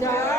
Yeah.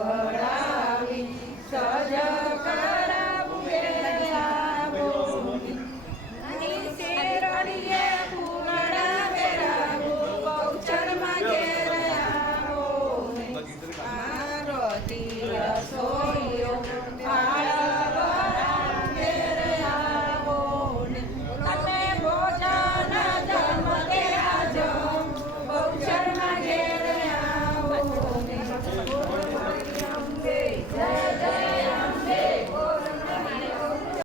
Glória.